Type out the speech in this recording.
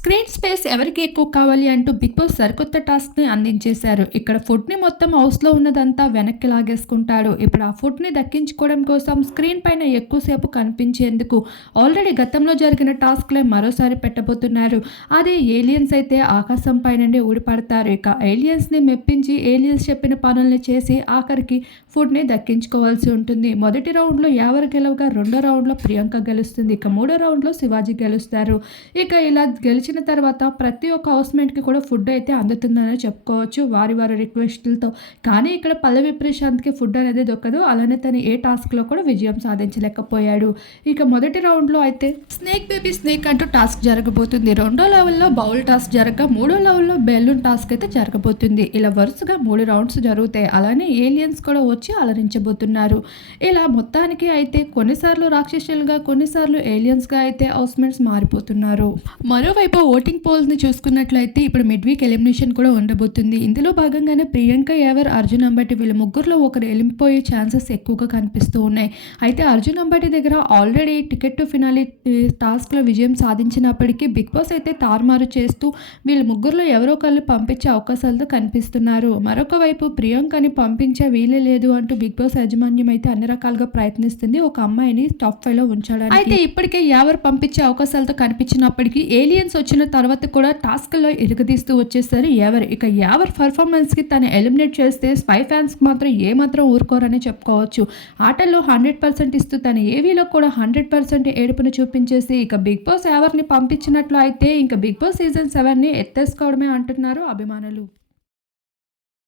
Screen space ఎవరికి ఎక్కువ కావాలి అంటూ బిగ్ బాస్ సరికొత్త టాస్క్ని అందించేశారు. ఇక్కడ ఫుడ్ని మొత్తం హౌస్లో ఉన్నదంతా వెనక్కి లాగేసుకుంటాడు. ఇప్పుడు ఆ ఫుడ్ని దక్కించుకోవడం కోసం స్క్రీన్ పైన ఎక్కువసేపు కనిపించేందుకు ఆల్రెడీ గతంలో జరిగిన టాస్క్లే మరోసారి పెట్టబోతున్నారు. అదే ఏలియన్స్ అయితే ఆకాశం నుండి ఊడిపడతారు. ఇక ఏలియన్స్ని మెప్పించి ఏలియన్స్ చెప్పిన పనుల్ని చేసి ఆఖరికి ఫుడ్ని దక్కించుకోవాల్సి ఉంటుంది. మొదటి రౌండ్లో ఎవరు గెలవగా రెండో రౌండ్లో ప్రియాంక గెలుస్తుంది. ఇక మూడో రౌండ్లో శివాజీ గెలుస్తారు. ఇక ఇలా గెలిచి ఇచ్చిన తర్వాత ప్రతి ఒక్క హౌస్మేట్కి కూడా ఫుడ్ అయితే అందుతుందని చెప్పుకోవచ్చు వారి వారి రిక్వెస్ట్లతో. కానీ ఇక్కడ పల్లవి ప్రశాంత్కి ఫుడ్ అనేది దొక్కదు అలానే తను ఏ టాస్క్లో కూడా విజయం సాధించలేకపోయాడు. ఇక మొదటి రౌండ్లో అయితే స్నేక్ బేబీ స్నేక్ అంటూ టాస్క్ జరగబోతుంది. రెండో లెవెల్లో బౌల్ టాస్క్ జరగ మూడో లెవెల్లో బెలూన్ టాస్క్ అయితే జరగబోతుంది. ఇలా వరుసగా మూడు రౌండ్స్ జరుగుతాయి. అలానే ఏలియన్స్ కూడా వచ్చి అలరించబోతున్నారు. ఇలా మొత్తానికి అయితే కొన్నిసార్లు రాక్షసులుగా కొన్నిసార్లు ఏలియన్స్గా అయితే హౌస్మేట్స్ మారిపోతున్నారు. మరోవైపు ఓటింగ్ పోల్స్ని చూసుకున్నట్లయితే ఇప్పుడు మిడ్ వీక్ ఎలిమినేషన్ కూడా ఉండబోతుంది. ఇందులో భాగంగానే ప్రియాంక యావర్ అర్జున్ అంబటి వీళ్ళ ముగ్గురులో ఒకరు వెళ్ళిపోయే ఛాన్సెస్ ఎక్కువగా కనిపిస్తూ ఉన్నాయి. అయితే అర్జున్ అంబటి దగ్గర ఆల్రెడీ టికెట్ టు ఫినాలి టాస్క్లో విజయం సాధించినప్పటికీ బిగ్ బాస్ అయితే తారుమారు చేస్తూ వీళ్ళ ముగ్గురులో ఎవరో ఒకళ్ళు పంపించే అవకాశాలతో కనిపిస్తున్నారు. మరొక వైపు ప్రియాంకని పంపించే వీలే లేదు అంటూ బిగ్ బాస్ యాజమాన్యం అయితే అన్ని రకాలుగా ప్రయత్నిస్తుంది. ఒక అమ్మాయిని టాప్ ఫైవ్లో ఉంచడానికి. అయితే ఇప్పటికే ఎవరు పంపించే అవకాశాలతో కనిపించినప్పటికీ ఏలియన్స్ వచ్చి వచ్చిన తర్వాత కూడా టాస్క్లో ఇరగదీస్తూ వచ్చేసారు ఎవరు? ఇక ఎవరి పర్ఫార్మెన్స్కి తను ఎలిమినేట్ చేస్తే స్పై ఫ్యాన్స్కి మాత్రం ఏమాత్రం ఊరుకోరని చెప్పుకోవచ్చు. ఆటల్లో హండ్రెడ్ పర్సెంట్ ఇస్తూ తన ఏవీలో కూడా హండ్రెడ్ పర్సెంట్ ఏడుపును చూపించేసి ఇక బిగ్ బాస్ ఎవరిని పంపించినట్లు అయితే ఇంకా బిగ్ బాస్ సీజన్ సెవెన్ని ఎత్తేసుకోవడమే అంటున్నారు అభిమానులు.